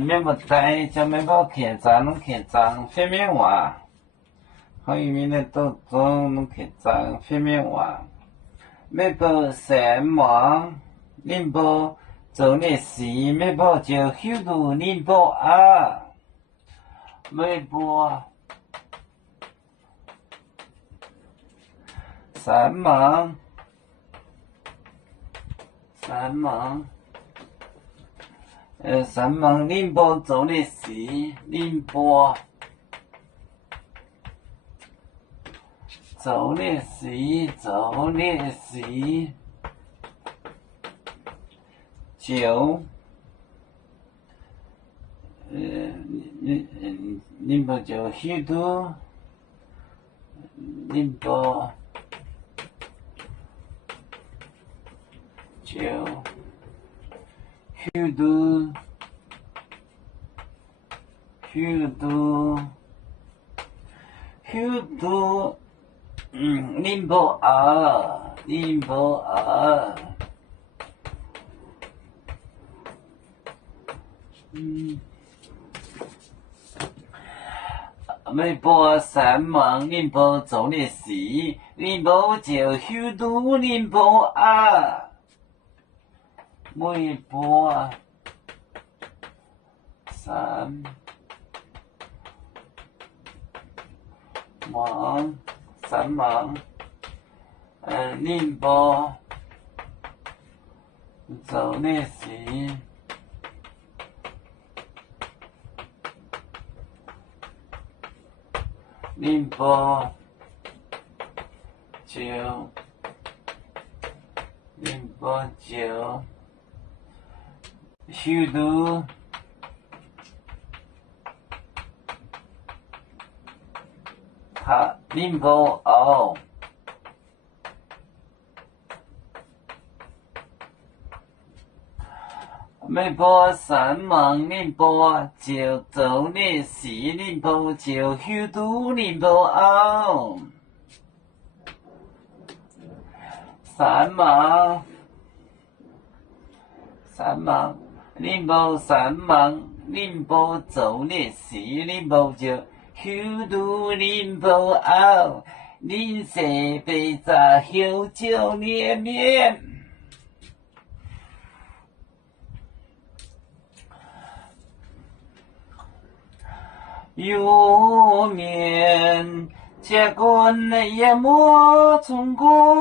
面不带叫面包客栈，侬客栈phía面话，可以面的都中侬客栈phía面话，面包三毛，面包做那事，面包就许多面包啊，面包三毛，三毛。三毛面包做的事，面包做的事，做的事，就面包就许多，面包就许多，许多，许多，面包啊，面包啊，面包三毛，面包做的事，面包就许多面包啊。面包三毛，三毛，面包做的事，面包就面包就许多，它面包哦，面包三毛，面包就做的事，面包就许多面包哦，三毛，三毛。面包三毛，面包做的事，面包就许多面包哦，零舍被炸后就连绵。有面结棍也莫中国，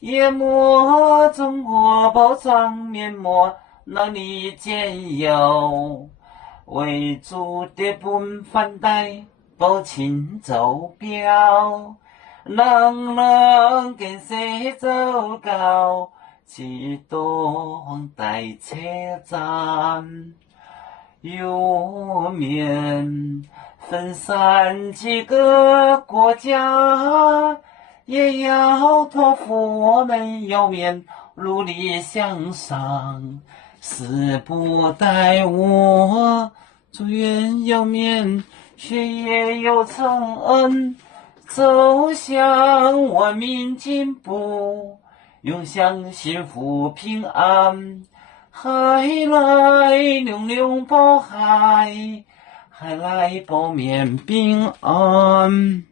也莫中国包装面膜。能力兼有，为主的本反带不清走标，能跟谁走高，启动带车站，有面分散几个国家，也要托付我们有面努力向上。死不待我，祝愿有面，学业有成恩，走向文明进步，永享幸福平安。海来流流报海，海来报面平安。